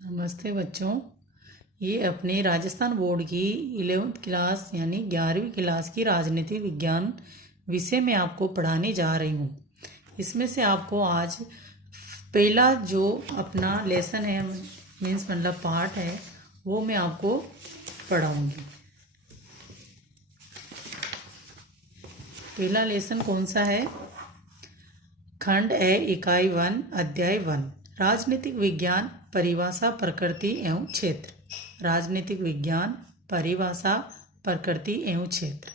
नमस्ते बच्चों। ये अपने राजस्थान बोर्ड की 11वीं क्लास यानी 11वीं क्लास की राजनीति विज्ञान विषय में आपको पढ़ाने जा रही हूँ। इसमें से आपको आज पहला जो अपना लेसन है मीन्स मतलब पार्ट है वो मैं आपको पढ़ाऊँगी। पहला लेसन कौन सा है? खंड ए इकाई 1 अध्याय 1 राजनीतिक विज्ञान परिभाषा प्रकृति एवं क्षेत्र। राजनीतिक विज्ञान परिभाषा प्रकृति एवं क्षेत्र।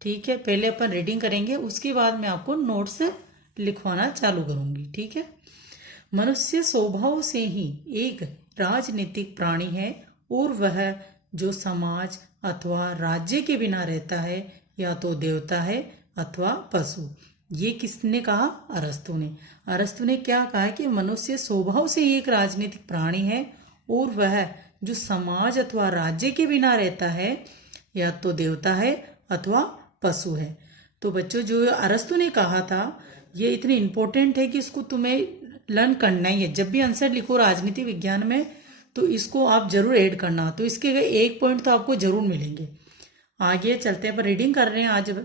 ठीक है, पहले अपन रीडिंग करेंगे, उसके बाद मैं आपको नोट्स लिखवाना चालू करूंगी। ठीक है। मनुष्य स्वभाव से ही एक राजनीतिक प्राणी है और वह जो समाज अथवा राज्य के बिना रहता है या तो देवता है अथवा पशु। ये किसने कहा? अरस्तु ने। अरस्तु ने क्या कहा कि मनुष्य स्वभाव से एक राजनीतिक प्राणी है और वह जो समाज अथवा राज्य के बिना रहता है या तो देवता है अथवा पशु है। तो बच्चों, जो अरस्तु ने कहा था ये इतनी इंपॉर्टेंट है कि इसको तुम्हें लर्न करना ही है। जब भी आंसर लिखो राजनीति विज्ञान में तो इसको आप जरूर ऐड करना, तो इसके एक पॉइंट तो आपको जरूर मिलेंगे। आगे चलते हैं, पर रीडिंग कर रहे हैं आज।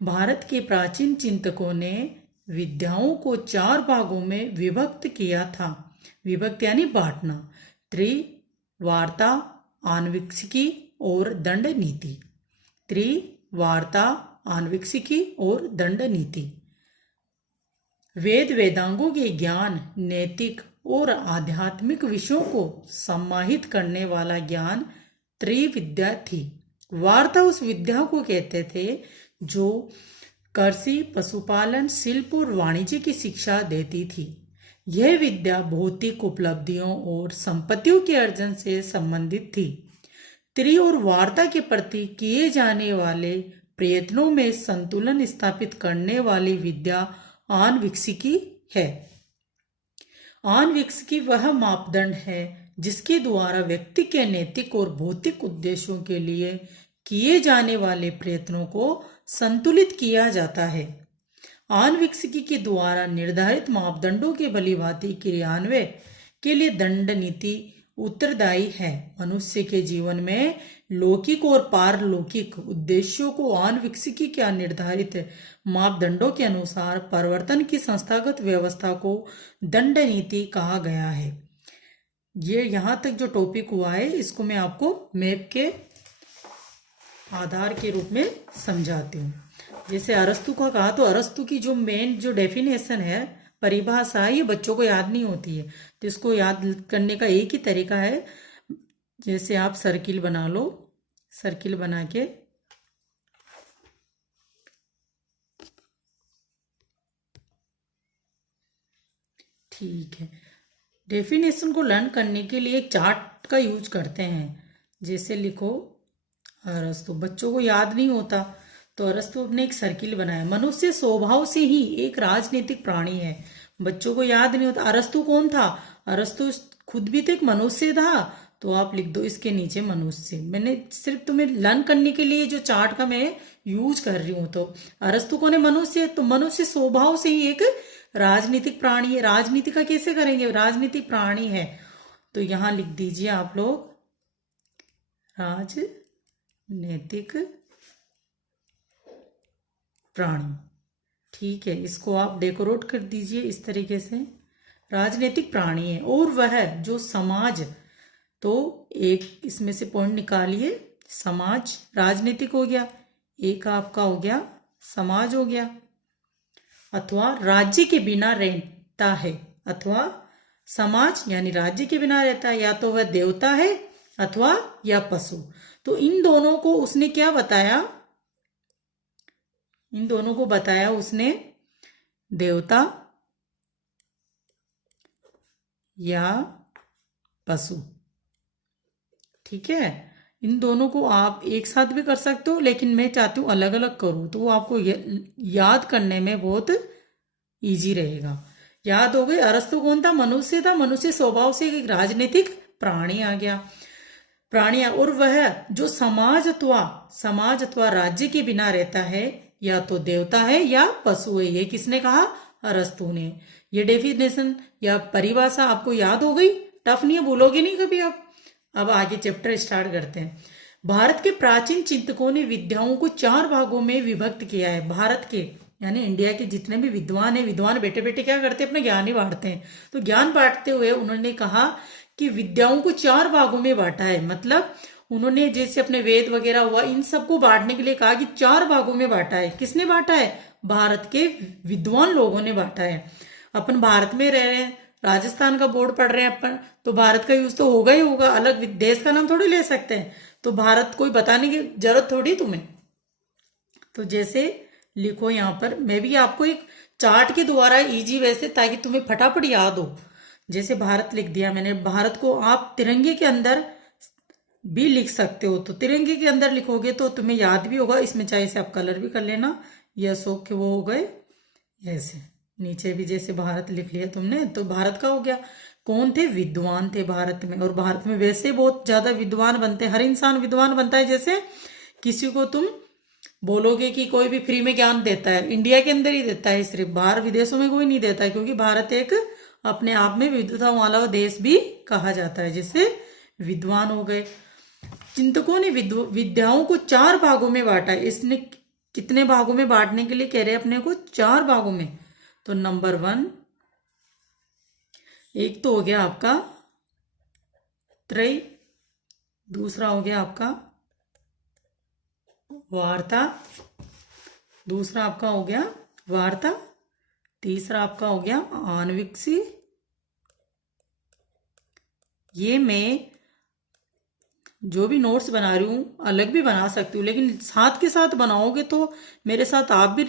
भारत के प्राचीन चिंतकों ने विद्याओं को 4 भागों में विभक्त किया था। विभक्त यानी बांटना। त्रिवार्ता, आन्वीक्षिकी और दंड नीति। त्रिवार्ता, आन्वीक्षिकी और दंड नीति। वेद वेदांगों के ज्ञान, नैतिक और आध्यात्मिक विषयों को समाहित करने वाला ज्ञान त्रिविद्या थी। वार्ता उस विद्या को कहते थे जो कृषि, पशुपालन, शिल्प और वाणिज्य की शिक्षा देती थी। यह विद्या भौतिक उपलब्धियों और संपत्तियों के अर्जन से संबंधित थी। त्रि और वार्ता के प्रति किए जाने वाले प्रयत्नों में संतुलन स्थापित करने वाली विद्या आन्वीक्षिकी है। आन्वीक्षिकी वह मापदंड है जिसके द्वारा व्यक्ति के नैतिक और भौतिक उद्देश्यों के लिए किए जाने वाले प्रयत्नों को संतुलित किया जाता है। आन्वीक्षिकी के द्वारा निर्धारित मापदंडों के भलीभांति क्रियान्वयन के लिए दंड नीति उत्तरदायी है। मनुष्य के जीवन में लौकिक और पारलौकिक उद्देश्यों को आन्वीक्षिकी के निर्धारित मापदंडों के अनुसार परिवर्तन की संस्थागत व्यवस्था को दंड नीति कहा गया है। ये यहाँ तक जो टॉपिक हुआ है इसको मैं आपको मैप के आधार के रूप में समझाती हूँ। जैसे अरस्तु का कहा तो अरस्तु की जो मेन जो डेफिनेशन है, परिभाषा है, ये बच्चों को याद नहीं होती है। तो इसको याद करने का एक ही तरीका है, जैसे आप सर्किल बना लो। सर्किल बना के ठीक है, डेफिनेशन को लर्न करने के लिए एक चार्ट का यूज करते हैं। जैसे लिखो अरस्तु, बच्चों को याद नहीं होता तो अरस्तु ने एक सर्किल बनाया। मनुष्य स्वभाव से ही एक राजनीतिक प्राणी है। बच्चों को याद नहीं होता अरस्तु कौन था। अरस्तु खुद भी तो एक मनुष्य था, तो आप लिख दो इसके नीचे मनुष्य। मैंने सिर्फ तुम्हें लर्न करने के लिए जो चार्ट का मैं यूज कर रही हूं। तो अरस्तु कौन है? मनुष्य। तो मनुष्य स्वभाव से ही एक राजनीतिक प्राणी है। राजनीति का कैसे करेंगे? राजनीतिक प्राणी है, तो यहां लिख दीजिए आप लोग राजनीतिक प्राणी। ठीक है, इसको आप डेकोरेट कर दीजिए इस तरीके से। राजनीतिक प्राणी है और वह जो समाज, तो एक इसमें से पॉइंट निकालिए। समाज राजनीतिक हो गया, एक आपका हो गया समाज हो गया, अथवा राज्य के बिना रहता है, अथवा समाज यानी राज्य के बिना रहता है, या तो वह देवता है अथवा या पशु। तो इन दोनों को उसने क्या बताया? इन दोनों को बताया उसने देवता या पशु। ठीक है, इन दोनों को आप एक साथ भी कर सकते हो, लेकिन मैं चाहती हूं अलग अलग करूं, तो वो आपको याद करने में बहुत इजी रहेगा। याद हो गई। अरस्तु कौन था? मनुष्य था। मनुष्य स्वभाव से एक राजनीतिक प्राणी आ गया। प्राणी, और वह जो समाज अथवा राज्य के बिना रहता है, या तो देवता है या पशु है। ये किसने कहा? अरस्तु ने। ये डेफिनेशन या परिभाषा आपको याद हो गई। टफ नहीं है, भूलोगे नहीं कभी आप। अब आगे चैप्टर स्टार्ट करते हैं। भारत के प्राचीन चिंतकों ने विद्याओं को 4 भागों में विभक्त किया है। भारत के यानी इंडिया के जितने भी विद्वान हैं, विद्वान बेटे बेटे क्या करते हैं, अपना ज्ञान ही बांटते हैं। तो ज्ञान बांटते हुए उन्होंने कहा कि विद्याओं को 4 भागों में बांटा है। मतलब उन्होंने जैसे अपने वेद वगैरह हुआ, इन सबको बांटने के लिए कहा कि 4 भागों में बांटा है। किसने बांटा है? भारत के विद्वान लोगों ने बांटा है। अपन भारत में रह रहे हैं, राजस्थान का बोर्ड पढ़ रहे हैं अपन, तो भारत का यूज तो होगा ही होगा, अलग देश का नाम थोड़ी ले सकते हैं। तो भारत कोई बताने की जरूरत थोड़ी तुम्हें। तो जैसे लिखो यहाँ पर, मैं भी आपको एक चार्ट के द्वारा इजी वैसे, ताकि तुम्हें फटाफट याद हो। जैसे भारत लिख दिया मैंने, भारत को आप तिरंगे के अंदर भी लिख सकते हो। तो तिरंगे के अंदर लिखोगे तो तुम्हें याद भी होगा। इसमें चाहे से आप कलर भी कर लेना, ये अशोक के वो हो गए ऐसे। नीचे भी जैसे भारत लिख लिया तुमने, तो भारत का हो गया। कौन थे? विद्वान थे भारत में। और भारत में वैसे बहुत ज्यादा विद्वान बनते हैं, हर इंसान विद्वान बनता है। जैसे किसी को तुम बोलोगे कि कोई भी फ्री में ज्ञान देता है, इंडिया के अंदर ही देता है, सिर्फ बाहर विदेशों में कोई नहीं देता है, क्योंकि भारत एक अपने आप में विद्वताओं वाला देश भी कहा जाता है। जैसे विद्वान हो गए। चिंतकों ने विद्याओं को 4 भागों में बांटा है। इसने कितने भागों में बांटने के लिए कह रहे हैं अपने को? 4 भागों में। तो नंबर 1, एक तो हो गया आपका त्रय, दूसरा हो गया आपका वार्ता, दूसरा आपका हो गया वार्ता, तीसरा आपका हो गया आन्विक्षी। ये मैं जो भी नोट्स बना रही हूं अलग भी बना सकती हूँ, लेकिन साथ के साथ बनाओगे तो मेरे साथ आप भी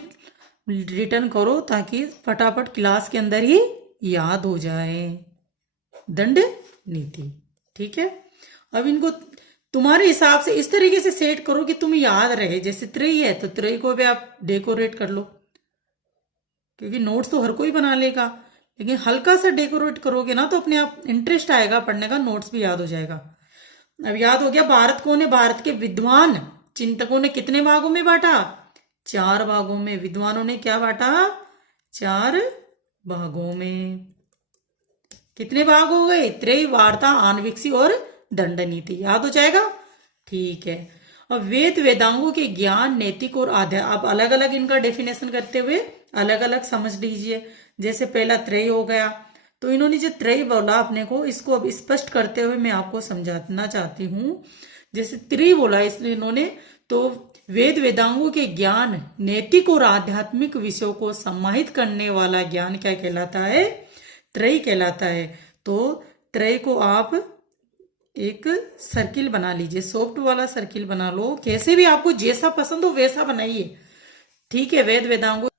रिटर्न करो, ताकि फटाफट क्लास के अंदर ही याद हो जाए। दंड नीति, ठीक है। अब इनको तुम्हारे हिसाब से इस तरीके से सेट करो कि तुम्हें याद रहे। जैसे त्रय है तो त्रय को भी आप डेकोरेट कर लो, क्योंकि नोट्स तो हर कोई बना लेगा, लेकिन हल्का सा डेकोरेट करोगे ना तो अपने आप इंटरेस्ट आएगा पढ़ने का, नोट्स भी याद हो जाएगा। अब याद हो गया। भारत को ने, भारत के विद्वान चिंतकों ने कितने भागों में बांटा? 4 भागों में। विद्वानों ने क्या बांटा? 4 भागों में। कितने भाग हो गए? त्रय, वार्ता, आन्विक्षी और दंड नीति। याद हो जाएगा? ठीक है। अब वेद वेदांगों के ज्ञान, नैतिक और आध्यात्म, आप अलग अलग इनका डेफिनेशन करते हुए अलग अलग समझ लीजिए। जैसे पहला त्रय हो गया, तो इन्होंने जो त्रय बोला अपने को, इसको अब स्पष्ट करते हुए मैं आपको समझाना चाहती हूँ। जैसे त्रय बोला इसलिए इन्होंने, तो वेद वेदांगों के ज्ञान, नैतिक और आध्यात्मिक विषयों को सम्माहित करने वाला ज्ञान क्या कहलाता है? त्रय कहलाता है। तो त्रय को आप एक सर्किल बना लीजिए, सॉफ्ट वाला सर्किल बना लो, कैसे भी आपको जैसा पसंद हो वैसा बनाइए, ठीक है। वेद वेदांगों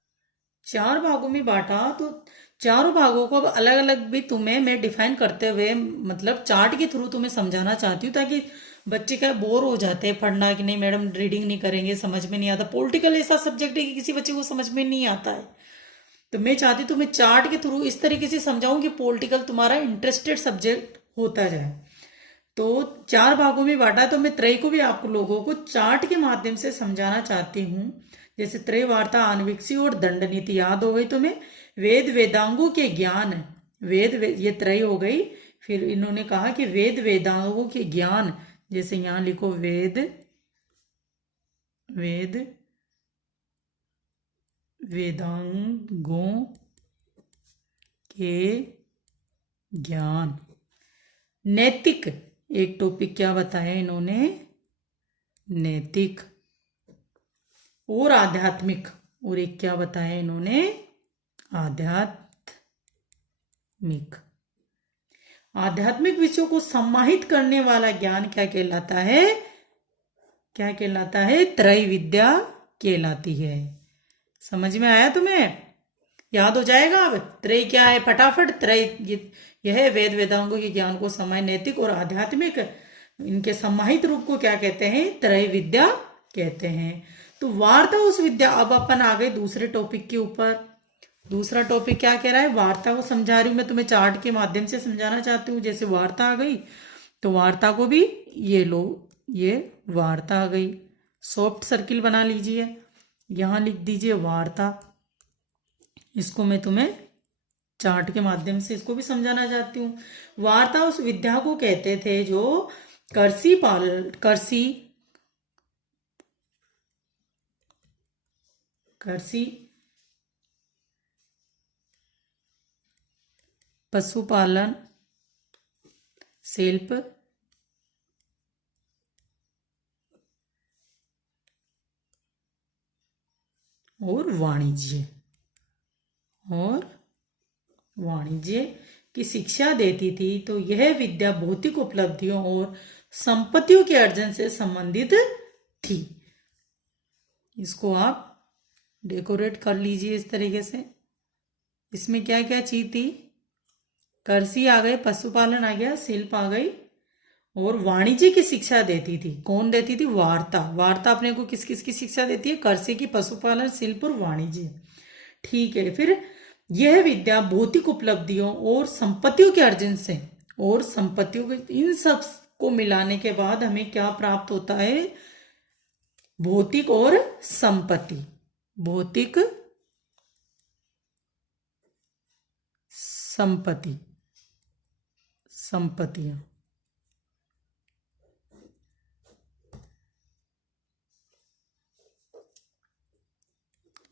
4 भागों में बांटा, तो चारों भागों को अब अलग अलग भी तुम्हें मैं डिफाइन करते हुए, मतलब चार्ट के थ्रू तुम्हें समझाना चाहती हूँ, ताकि बच्चे क्या बोर हो जाते हैं पढ़ना कि नहीं मैडम रीडिंग नहीं करेंगे, समझ में नहीं आता। पॉलिटिकल ऐसा सब्जेक्ट है कि किसी बच्चे को समझ में नहीं आता है, तो मैं चाहती हूँ तुम्हें चार्ट के थ्रू इस तरीके से समझाऊं कि पॉलिटिकल तुम्हारा इंटरेस्टेड सब्जेक्ट होता जाए। तो 4 भागों में बांटा, तो मैं त्रय को भी आप लोगों को चार्ट के माध्यम से समझाना चाहती हूँ। जैसे त्रय, वार्ता, आन्विक्षी और दंड नीति याद हो गई तुम्हें। वेद वेदांगों के ज्ञान, ये त्रय हो गई। फिर इन्होंने कहा कि वेद वेदांगों के ज्ञान, जैसे यहां लिखो वेद वेदांगों के ज्ञान। नैतिक एक टॉपिक क्या बताया इन्होंने? नैतिक। और आध्यात्मिक, और एक क्या बताया इन्होंने? आध्यात्मिक। आध्यात्मिक विषयों को सम्माहित करने वाला ज्ञान क्या कहलाता है? क्या कहलाता है? त्रय विद्या कहलाती है। समझ में आया तुम्हें? याद हो जाएगा अब त्रय क्या है फटाफट। त्रय यह वेद वेदांगों के ज्ञान को सम्माहित, नैतिक और आध्यात्मिक, इनके सम्माहित रूप को क्या कहते हैं? त्रय विद्या कहते हैं। तो वार्ता उस विद्या। अब अपन आ गए दूसरे टॉपिक के ऊपर। दूसरा टॉपिक क्या कह रहा है? वार्ता को समझा रही हूं मैं तुम्हें, चार्ट के माध्यम से समझाना चाहती हूँ। जैसे वार्ता आ गई, तो वार्ता को भी ये लो, ये वार्ता आ गई। सॉफ्ट सर्किल बना लीजिए, यहां लिख दीजिए वार्ता। इसको मैं तुम्हें चार्ट के माध्यम से इसको भी समझाना चाहती हूँ। वार्ता उस विद्या को कहते थे जो कृषि पशुपालन शिल्प और वाणिज्य की शिक्षा देती थी। तो यह विद्या भौतिक उपलब्धियों और संपत्तियों के अर्जन से संबंधित थी। इसको आप डेकोरेट कर लीजिए इस तरीके से। इसमें क्या क्या चीज थी? कृषि आ गए, पशुपालन आ गया, शिल्प आ गई और वाणिज्य की शिक्षा देती थी। कौन देती थी? वार्ता अपने को किस किस की शिक्षा देती है? कृषि की, पशुपालन, शिल्प और वाणिज्य। ठीक है, फिर यह विद्या भौतिक उपलब्धियों और संपत्तियों के अर्जन से, और संपत्तियों के, इन सब को मिलाने के बाद हमें क्या प्राप्त होता है? भौतिक और संपत्ति, भौतिक संपत्तियां।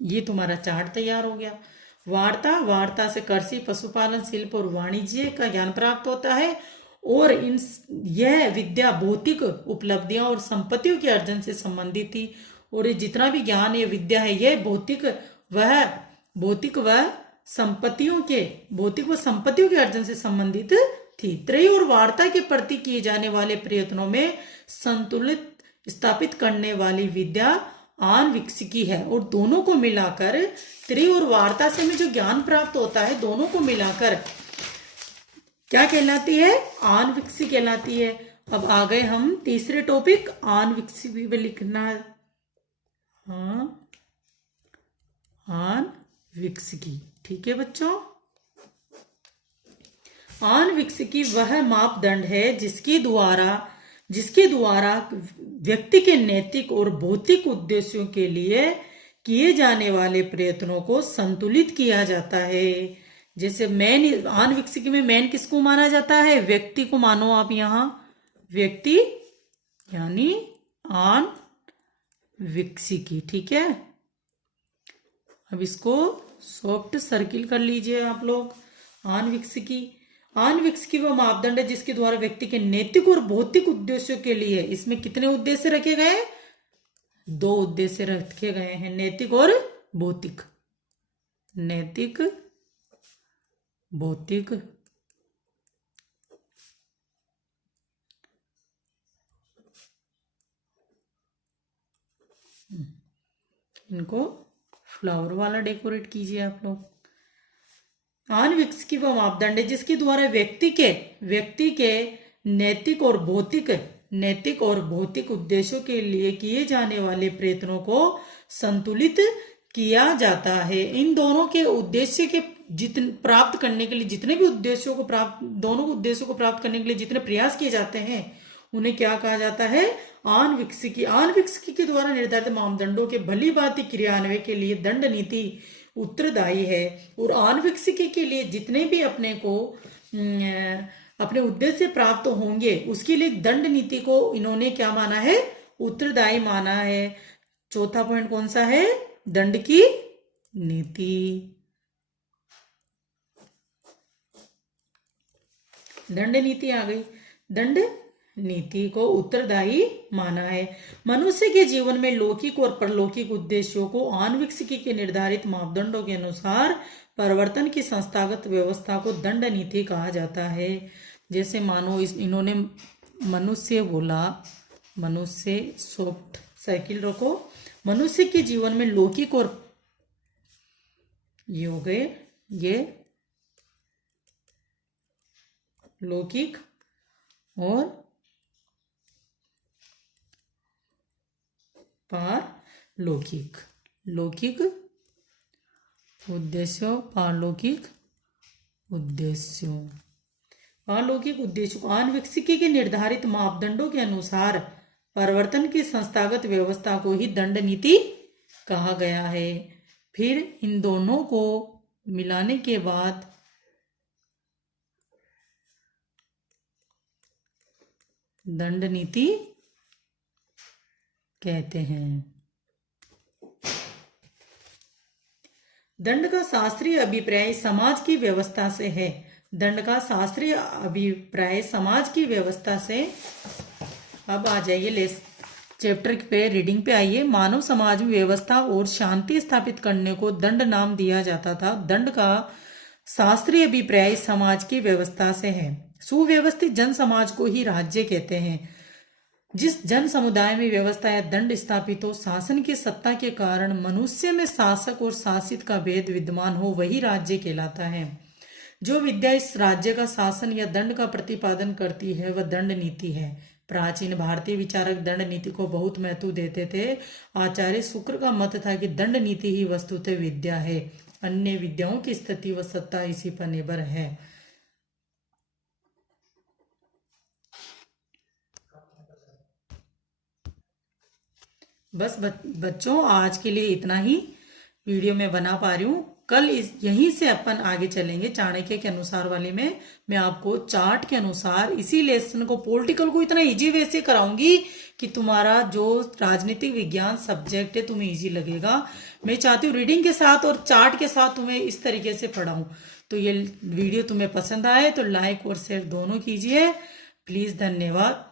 ये तुम्हारा चार्ट तैयार हो गया। वार्ता से कृषि, पशुपालन, शिल्प और वाणिज्य का ज्ञान प्राप्त होता है, और यह विद्या भौतिक उपलब्धियां और संपत्तियों के अर्जन से संबंधित थी। और ये जितना भी ज्ञान, ये विद्या है, यह भौतिक व संपत्तियों के अर्जन से संबंधित थी। त्रयी और वार्ता के प्रति किए जाने वाले प्रयत्नों में संतुलित स्थापित करने वाली विद्या आनविक्षिकी है। और दोनों को मिलाकर, त्रयी और वार्ता से हमें जो ज्ञान प्राप्त होता है, दोनों को मिलाकर क्या कहलाती है? आनविक्षिकी कहलाती है। अब आ गए हम तीसरे टॉपिक, आनविक्षिकी पे लिखना है। हाँ, आनविक्षिकी। ठीक है बच्चों, आनविक्षिकी वह मापदंड है जिसके द्वारा व्यक्ति के नैतिक और भौतिक उद्देश्यों के लिए किए जाने वाले प्रयत्नों को संतुलित किया जाता है। जैसे मैन, आनविक्षिकी में मैन किसको माना जाता है? व्यक्ति को मानो आप यहां, व्यक्ति यानी आनविक्षिकी। ठीक है, अब इसको सॉफ्ट सर्किल कर लीजिए आप लोग। आनविक्षिकी वह मापदंड है जिसके द्वारा व्यक्ति के नैतिक और भौतिक उद्देश्यों के लिए, इसमें कितने उद्देश्य रखे गए? 2 उद्देश्य रखे गए हैं, नैतिक और भौतिक। नैतिक भौतिक इनको फ्लावर वाला डेकोरेट कीजिए आप लोग। आनविक्षिकी वह मापदंड है जिसके द्वारा व्यक्ति के नैतिक और भौतिक उद्देश्यों के लिए किए जाने वाले प्रयत्नों को संतुलित किया जाता है। इन दोनों के उद्देश्य के प्राप्त करने के लिए, जितने भी दोनों उद्देश्यों को प्राप्त करने के लिए जितने प्रयास किए जाते हैं, उन्हें क्या कहा जाता है? आनविक्षिकी के द्वारा निर्धारित मापदंडों के भली भांति क्रियान्वयन के लिए दंड नीति उत्तरदायी है। और आनविक्षिकी के लिए जितने भी अपने उद्देश्य प्राप्त होंगे, उसके लिए दंड नीति को इन्होंने क्या माना है? उत्तरदायी माना है। चौथा पॉइंट कौन सा है? दंड की नीति। दंड नीति आ गई। दंड नीति को उत्तरदायी माना है। मनुष्य के जीवन में लौकिक और परलौकिक उद्देश्यों को आनविक्षिकी के निर्धारित मापदंडों के अनुसार परिवर्तन की संस्थागत व्यवस्था को दंड नीति कहा जाता है। जैसे मानो इन्होंने मनुष्य बोला, मनुष्य सॉफ्ट सर्किल रखो। मनुष्य के जीवन में लौकिक और ये हो गए, ये लौकिक और पारलौकिक, लौकिक उद्देश्यों, पारलौकिक उद्देश्यों आनविक्षिकी के निर्धारित मापदंडों के अनुसार परिवर्तन की संस्थागत व्यवस्था को ही दंड नीति कहा गया है। फिर इन दोनों को मिलाने के बाद दंड नीति कहते हैं। दंड का शास्त्रीय अभिप्राय समाज की व्यवस्था से है। दंड का शास्त्रीय अभिप्राय समाज की व्यवस्था से। अब आ जाइए चैप्टर पे, रीडिंग पे आइए। मानव समाज में व्यवस्था और शांति स्थापित करने को दंड नाम दिया जाता था। दंड का शास्त्रीय अभिप्राय समाज की व्यवस्था से है। सुव्यवस्थित जन समाज को ही राज्य कहते हैं। जिस जन समुदाय में व्यवस्था या दंड स्थापित हो, शासन की सत्ता के कारण मनुष्य में शासक और शासित का भेद विद्यमान हो, वही राज्य कहलाता है। जो विद्या इस राज्य का शासन या दंड का प्रतिपादन करती है वह दंड नीति है। प्राचीन भारतीय विचारक दंड नीति को बहुत महत्व देते थे। आचार्य शुक्र का मत था कि दंड नीति ही वस्तुतः विद्या है, अन्य विद्याओं की स्थिति व सत्ता इसी पर निर्भर है। बस बच्चों, आज के लिए इतना ही वीडियो में बना पा रही हूँ। कल यहीं से अपन आगे चलेंगे चाणक्य के अनुसार वाले में। मैं आपको चार्ट के अनुसार इसी लेसन को, पॉलिटिकल को इतना इजी वे से कराऊंगी कि तुम्हारा जो राजनीतिक विज्ञान सब्जेक्ट है तुम्हें इजी लगेगा। मैं चाहती हूँ रीडिंग के साथ और चार्ट के साथ तुम्हें इस तरीके से पढ़ाऊं। तो ये वीडियो तुम्हें पसंद आए तो लाइक और शेयर दोनों कीजिए प्लीज। धन्यवाद।